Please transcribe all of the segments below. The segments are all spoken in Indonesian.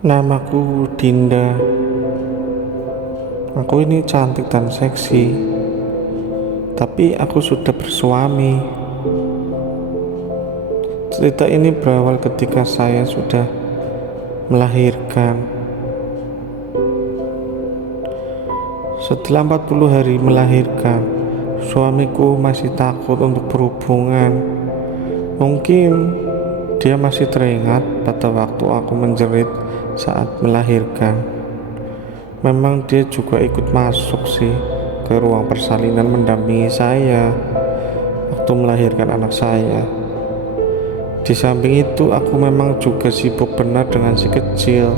Namaku Dinda. Aku ini cantik dan seksi, tapi aku sudah bersuami. Cerita ini berawal ketika saya sudah melahirkan. Setelah 40 hari melahirkan, suamiku masih takut untuk berhubungan. Mungkin dia masih teringat pada waktu aku menjerit saat melahirkan. Memang dia juga ikut masuk sih ke ruang persalinan mendampingi saya waktu melahirkan anak saya. Di samping itu aku memang juga sibuk benar dengan si kecil,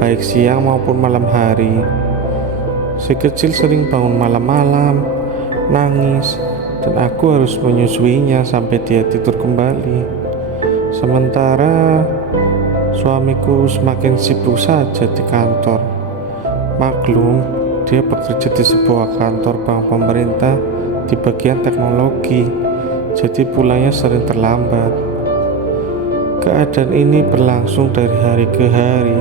baik siang maupun malam hari. Si kecil sering bangun malam-malam, nangis, dan aku harus menyusuinya sampai dia tidur kembali. Sementara suamiku semakin sibuk saja di kantor. Maklum, dia bekerja di sebuah kantor bank pemerintah di bagian teknologi, jadi pulangnya sering terlambat. Keadaan ini berlangsung dari hari ke hari,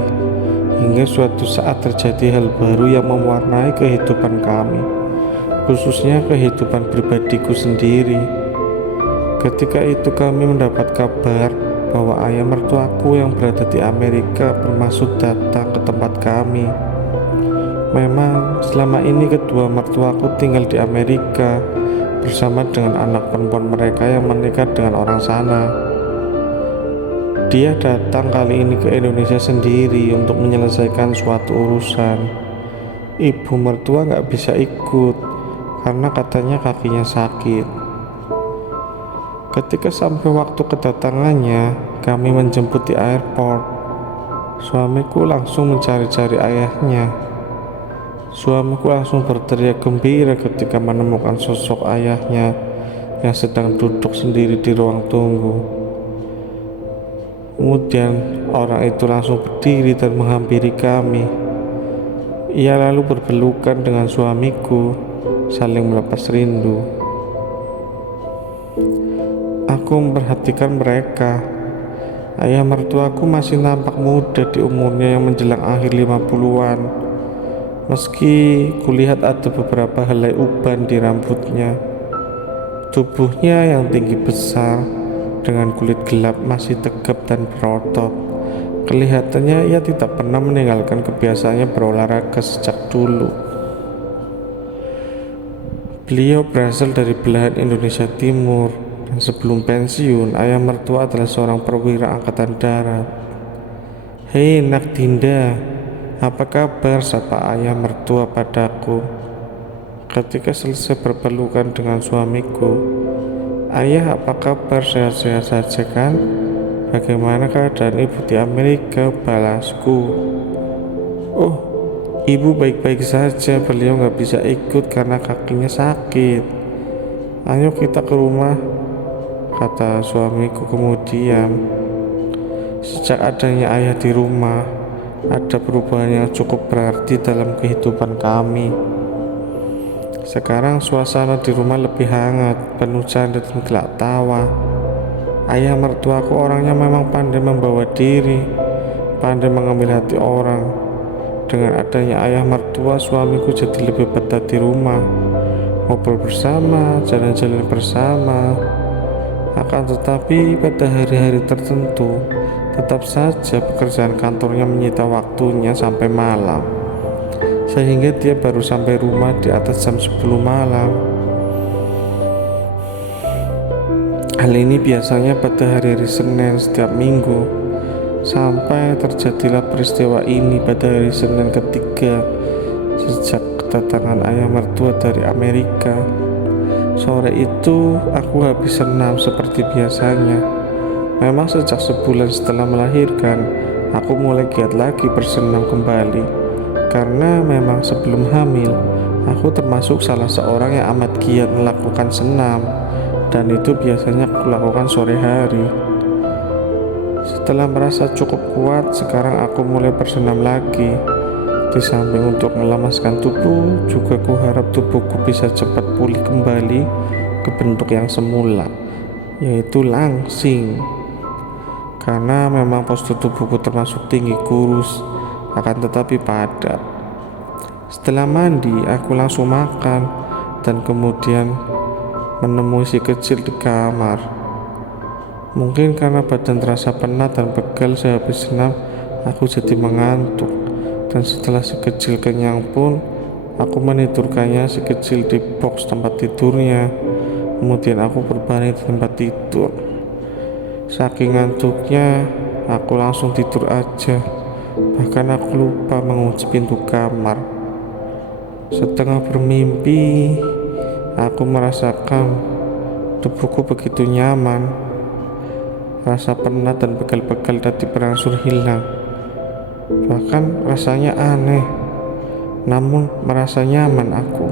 hingga suatu saat terjadi hal baru yang mewarnai kehidupan kami, khususnya kehidupan pribadiku sendiri. Ketika itu kami mendapat kabar bahwa ayah mertuaku yang berada di Amerika bermaksud datang ke tempat kami. Memang selama ini kedua mertuaku tinggal di Amerika bersama dengan anak perempuan mereka yang menikah dengan orang sana. Dia datang kali ini ke Indonesia sendiri untuk menyelesaikan suatu urusan. Ibu mertua gak bisa ikut karena katanya kakinya sakit. Ketika sampai waktu kedatangannya, kami menjemput di airport. Suamiku langsung mencari-cari ayahnya. Suamiku langsung berteriak gembira ketika menemukan sosok ayahnya yang sedang duduk sendiri di ruang tunggu. Kemudian orang itu langsung berdiri dan menghampiri kami. Ia lalu berpelukan dengan suamiku, saling melepas rindu. Aku memperhatikan mereka. Ayah mertuaku masih nampak muda di umurnya yang menjelang akhir 50-an. Meski kulihat ada beberapa helai uban di rambutnya. Tubuhnya yang tinggi besar dengan kulit gelap masih tegap dan berotot. Kelihatannya ia tidak pernah meninggalkan kebiasaannya berolahraga sejak dulu. Beliau berasal dari belahan Indonesia Timur, dan sebelum pensiun, ayah mertua adalah seorang perwira angkatan darat. "Hei nak Dinda, apa kabar?" sapa ayah mertua padaku. Ketika selesai berpelukan dengan suamiku, "Ayah, apa kabar? Sehat-sehat saja kan? Bagaimana keadaan ibu di Amerika?" balasku. "Oh, ibu baik-baik saja, beliau gak bisa ikut karena kakinya sakit. Ayo kita ke rumah," kata suamiku kemudian. Sejak adanya ayah di rumah, ada perubahan yang cukup berarti dalam kehidupan kami. Sekarang suasana di rumah lebih hangat, penuh canda dan gelak tawa. Ayah mertuaku orangnya memang pandai membawa diri, pandai mengambil hati orang. Dengan adanya ayah mertua, suamiku jadi lebih betah di rumah, ngobrol bersama, jalan-jalan bersama. Akan tetapi pada hari-hari tertentu, tetap saja pekerjaan kantornya menyita waktunya sampai malam, sehingga dia baru sampai rumah di atas jam 10 malam. Hal ini biasanya pada hari-hari Senin setiap minggu, sampai terjadilah peristiwa ini pada hari Senin ketiga sejak kedatangan ayah mertua dari Amerika. Sore itu aku habis senam seperti biasanya. Memang sejak sebulan setelah melahirkan, aku mulai giat lagi bersenam kembali. Karena memang sebelum hamil, aku termasuk salah seorang yang amat giat melakukan senam, dan itu biasanya aku lakukan sore hari. Setelah merasa cukup kuat, sekarang aku mulai bersenam lagi. Di samping untuk melemaskan tubuh, juga kuharap tubuhku bisa cepat pulih kembali ke bentuk yang semula, yaitu langsing. karena memang postur tubuhku termasuk tinggi kurus, akan tetapi padat. Setelah mandi, aku langsung makan dan kemudian menemui si kecil di kamar. Mungkin karena badan terasa penat dan pegal sehabis senam, aku jadi mengantuk. Dan setelah si kecil kenyang pun, aku menidurkannya si kecil di box tempat tidurnya. Kemudian aku berbaring di tempat tidur. Saking ngantuknya, aku langsung tidur aja. Bahkan aku lupa mengunci pintu kamar. Setengah bermimpi, aku merasakan tubuhku begitu nyaman. Rasa penat dan pegal-pegal tadi berangsur hilang. Bahkan rasanya aneh, namun merasa nyaman aku.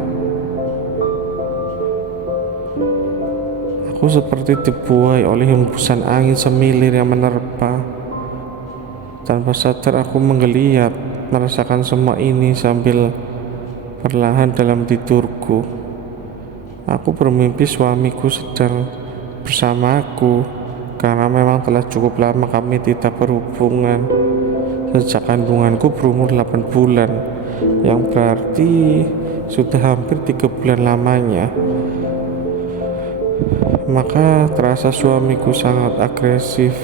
Aku seperti dibuai oleh hembusan angin semilir yang menerpa. Tanpa sadar aku menggeliat, merasakan semua ini sambil perlahan dalam tidurku. Aku bermimpi suamiku sedang bersamaku, karena memang telah cukup lama kami tidak berhubungan. Sejak kandunganku berumur 8 bulan, yang berarti sudah hampir 3 bulan lamanya. Maka terasa suamiku sangat agresif.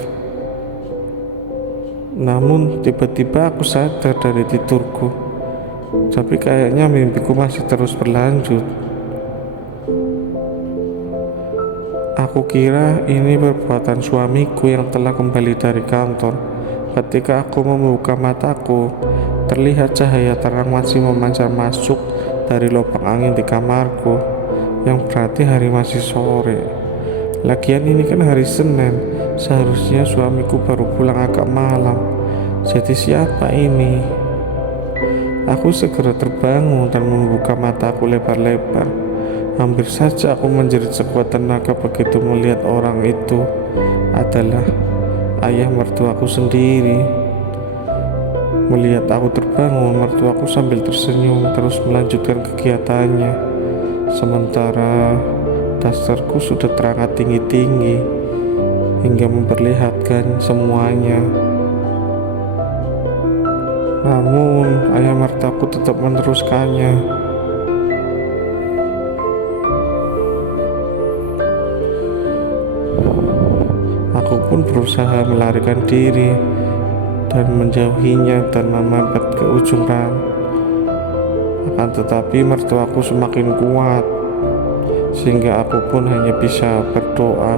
Namun tiba-tiba aku sadar dari tidurku, tapi kayaknya mimpiku masih terus berlanjut. Aku kira ini perbuatan suamiku yang telah kembali dari kantor. Ketika aku membuka mataku, terlihat cahaya terang masih memancar masuk dari lubang angin di kamarku, yang berarti hari masih sore. Lagian ini kan hari Senin, seharusnya suamiku baru pulang agak malam. Jadi siapa ini? Aku segera terbangun dan membuka mataku lebar-lebar. Hampir saja aku menjerit sekuat tenaga begitu melihat orang itu adalah ayah mertuaku sendiri. Melihat aku terbangun, mertuaku sambil tersenyum terus melanjutkan kegiatannya. Sementara dasterku sudah terangkat tinggi-tinggi hingga memperlihatkan semuanya. Namun ayah mertuaku tetap meneruskannya. Aku pun berusaha melarikan diri dan menjauhinya dan memepet ke ujung rantau. Akan tetapi mertuaku semakin kuat, sehingga aku pun hanya bisa berdoa.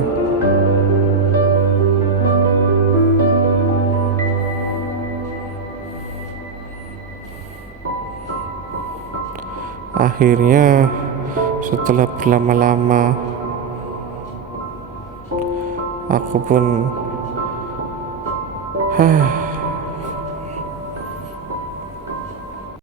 Akhirnya setelah berlama-lama, aku pun